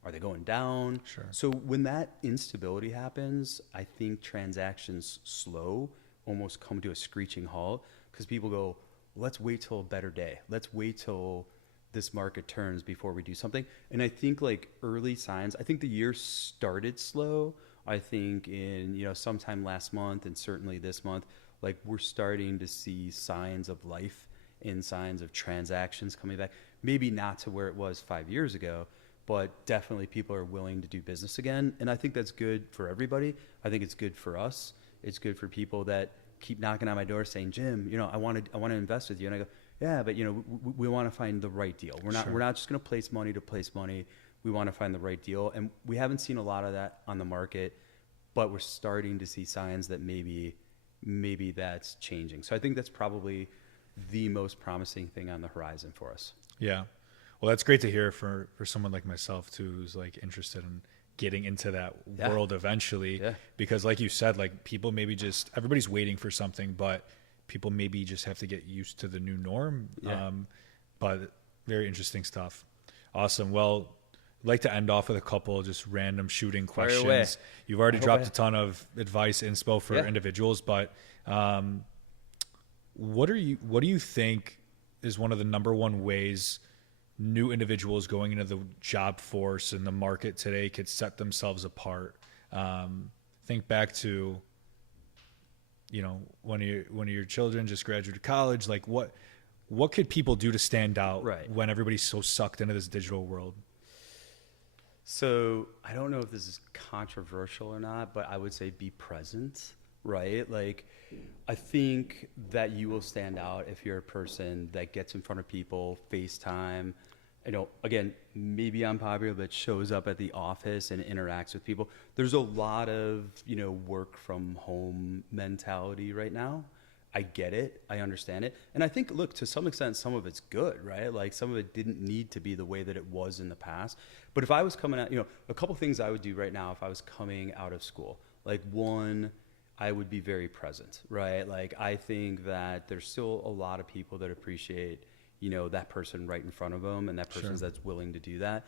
Are they going down? Sure. So when that instability happens, I think transactions slow, almost come to a screeching halt, because people go, let's wait till a better day. Let's wait till this market turns before we do something. And I think like early signs, I think the year started slow. I think in, sometime last month and certainly this month, like we're starting to see signs of life and signs of transactions coming back. Maybe not to where it was 5 years ago, but definitely people are willing to do business again. And I think that's good for everybody. I think it's good for us. It's good for people that keep knocking on my door saying, Jim, I want to invest with you. And I go, yeah, but we want to find the right deal. We're not just going to place money to place money. We want to find the right deal. And we haven't seen a lot of that on the market, but we're starting to see signs that maybe that's changing. So I think that's probably the most promising thing on the horizon for us. Yeah. Well, that's great to hear for someone like myself too, who's like interested in getting into that world eventually. Yeah. Because like you said, like people maybe everybody's waiting for something, but people maybe just have to get used to the new norm. Yeah. But very interesting stuff. Awesome. Well, I'd like to end off with a couple just random shooting questions. You've already dropped a ton of advice, inspo for individuals, but what do you think is one of the number one ways new individuals going into the job force and the market today could set themselves apart? Think back to, one of your children just graduated college. Like what could people do to stand out when everybody's so sucked into this digital world? So I don't know if this is controversial or not, but I would say be present, right? Like I think that you will stand out if you're a person that gets in front of people, FaceTime, again, maybe unpopular, but shows up at the office and interacts with people. There's a lot of, work from home mentality right now. I get it. I understand it. And I think, look, to some extent, some of it's good, right? Like some of it didn't need to be the way that it was in the past. But if I was coming out, a couple things I would do right now if I was coming out of school, like one, I would be very present, right? Like I think that there's still a lot of people that appreciate that person right in front of them and that person that's willing to do that.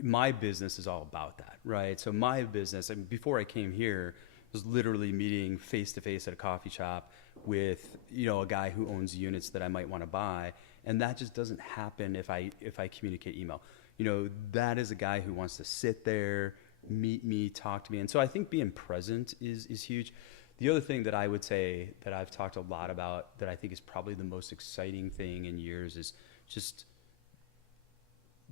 My business is all about that, right? So my business, before I came here, was literally meeting face-to-face at a coffee shop with, a guy who owns units that I might want to buy. And that just doesn't happen if I communicate email. That is a guy who wants to sit there, meet me, talk to me. And so I think being present is huge. The other thing that I would say that I've talked a lot about that I think is probably the most exciting thing in years is just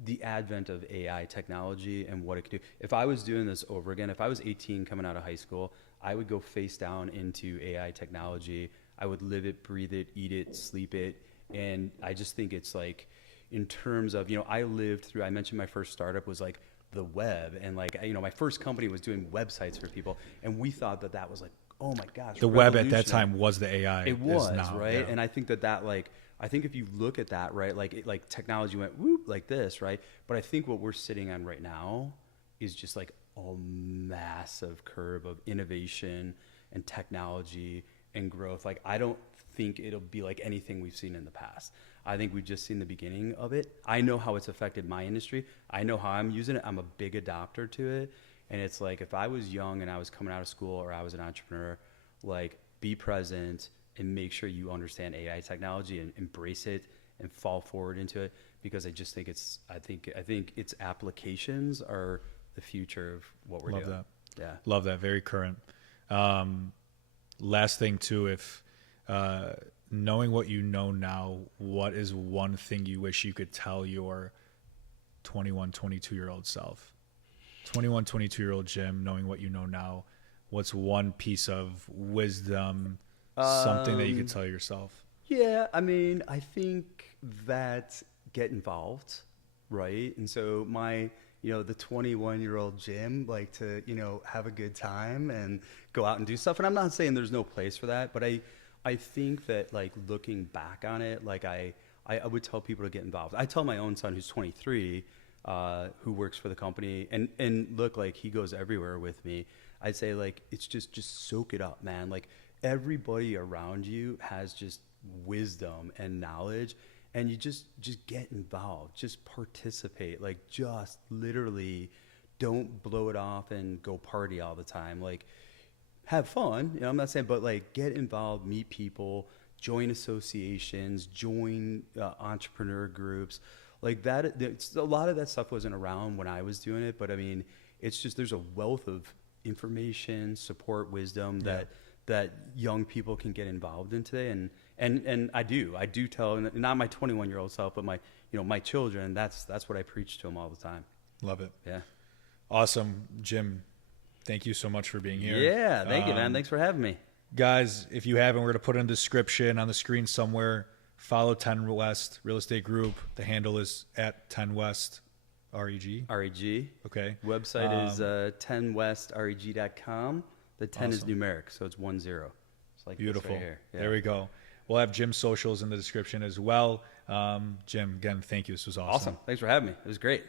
the advent of AI technology and what it could do. If I was doing this over again, if I was 18 coming out of high school, I would go face down into AI technology. I would live it, breathe it, eat it, sleep it. And I just think it's like, in terms of, I mentioned my first startup was like the web. And like, my first company was doing websites for people. And we thought that was like, oh my gosh. The web at that time was the AI. It was, right? Yeah. And I think that like, I think if you look at that, right, like technology went whoop like this, right? But I think what we're sitting on right now is just like a massive curve of innovation and technology and growth. Like I don't think it'll be like anything we've seen in the past. I think we've just seen the beginning of it. I know how it's affected my industry. I know how I'm using it. I'm a big adopter to it. And it's like if I was young and I was coming out of school or I was an entrepreneur, like be present and make sure you understand AI technology and embrace it and fall forward into it, because I just think I think its applications are the future of what we're doing. Love that. Yeah. Love that. Very current. Last thing too, if knowing what you know now, what is one thing you wish you could tell your 21, 22-year-old self? 21, 22-year-old Jim, knowing what you know now, what's one piece of wisdom, something that you could tell yourself? Yeah, I mean, I think that get involved, right? And so the 21-year-old Jim, like to, have a good time and go out and do stuff. And I'm not saying there's no place for that, but I think that, like, looking back on it, like I would tell people to get involved. I tell my own son, who's 23, who works for the company, and look, like, he goes everywhere with me. I'd say, like, it's just soak it up, man. Like, everybody around you has just wisdom and knowledge, and you just get involved, just participate. Like, just literally don't blow it off and go party all the time. Like, have fun, I'm not saying, but, like, get involved, meet people, join associations, join entrepreneur groups. Like that, a lot of that stuff wasn't around when I was doing it, but I mean, it's just, there's a wealth of information, support, wisdom that young people can get involved in today. And I do tell, not my 21-year-old self, but my children, that's what I preach to them all the time. Love it. Yeah. Awesome. Jim, thank you so much for being here. Yeah. Thank you, man. Thanks for having me. Guys, if you haven't, we're going to put it in the description on the screen somewhere. Follow 10 West Real Estate Group. The handle is at 10 West REG. REG. Okay. Website is 10westreg.com. The 10 is Awesome. numeric, so it's 10. It's like Beautiful. This right here. Yeah. There we go. We'll have Jim's socials in the description as well. Jim, again, thank you. This was awesome. Awesome. Thanks for having me. It was great.